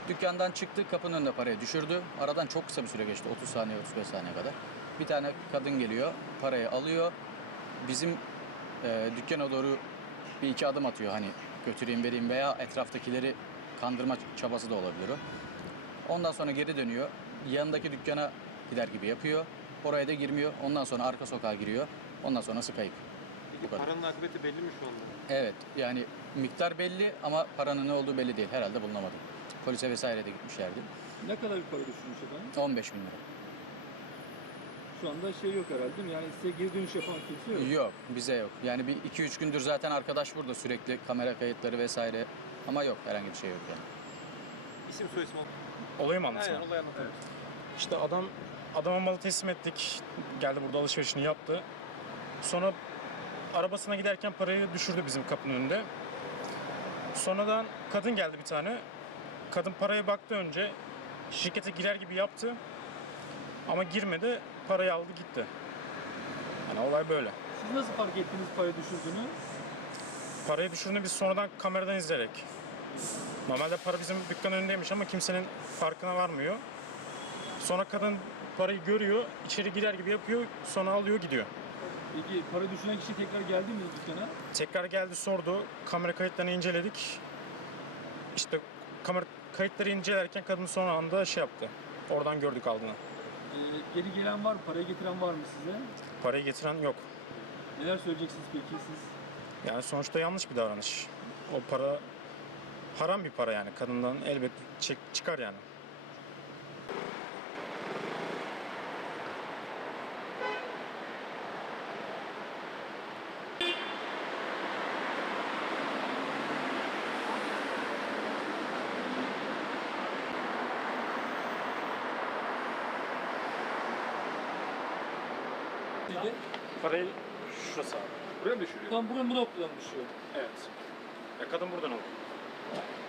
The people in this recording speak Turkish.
Dükkandan çıktı, kapının önünde parayı düşürdü. Aradan çok kısa bir süre geçti. 30 saniye, 35 saniye kadar. Bir tane kadın geliyor, parayı alıyor. Bizim dükkana doğru bir iki adım atıyor. Hani götüreyim vereyim veya etraftakileri kandırma çabası da olabilir o. Ondan sonra geri dönüyor. Yanındaki dükkana gider gibi yapıyor. Oraya da girmiyor. Ondan sonra arka sokağa giriyor. Ondan sonrası kayıp. Peki paranın akıbeti belli mi şu anda? Evet, yani miktar belli ama paranın ne olduğu belli değil. Herhalde bulunamadı. Polise vesaire de gitmişlerdi. Ne kadar bir para düşürmüş efendim? 15 bin lira. Şu anda şey yok herhalde değil mi? Yani size geri dönüş yapan kimse yok. Yok, bize yok. Yani bir 2-3 gündür zaten arkadaş burada sürekli kamera kayıtları vesaire. Ama yok, herhangi bir şey yok yani. İsim soyisim ol. Olayı mı anlatayım? Aynen, olayı anlatalım. İşte adama malı teslim ettik. Geldi burada alışverişini yaptı. Sonra arabasına giderken parayı düşürdü bizim kapının önünde. Sonradan kadın geldi bir tane. Kadın paraya baktı önce. Şirkete girer gibi yaptı. Ama girmedi. Parayı aldı gitti. Yani olay böyle. Siz nasıl fark ettiniz para düşürdüğünü? Parayı düşürdüğünü biz sonradan kameradan izleyerek. Normalde para bizim dükkanın önündeymiş ama kimsenin farkına varmıyor. Sonra kadın parayı görüyor, içeri girer gibi yapıyor, sonra alıyor gidiyor. Peki para düşüren kişi tekrar geldi mi dükkana? Tekrar geldi sordu, kamera kayıtlarını inceledik. İşte kamera kayıtları incelerken kadın son anda şey yaptı. Oradan gördük aldığını. Geri gelen var mı? Parayı getiren var mı size? Parayı getiren yok. Neler söyleyeceksiniz peki siz? Yani sonuçta yanlış bir davranış. O para haram bir para yani. Kadından elbet çıkar yani. Dedi. Parayı şurası abi. Buraya mı düşürüyor? Tam buranın bu noktadan düşüyor. Evet. Ya kadın buradan alıyor.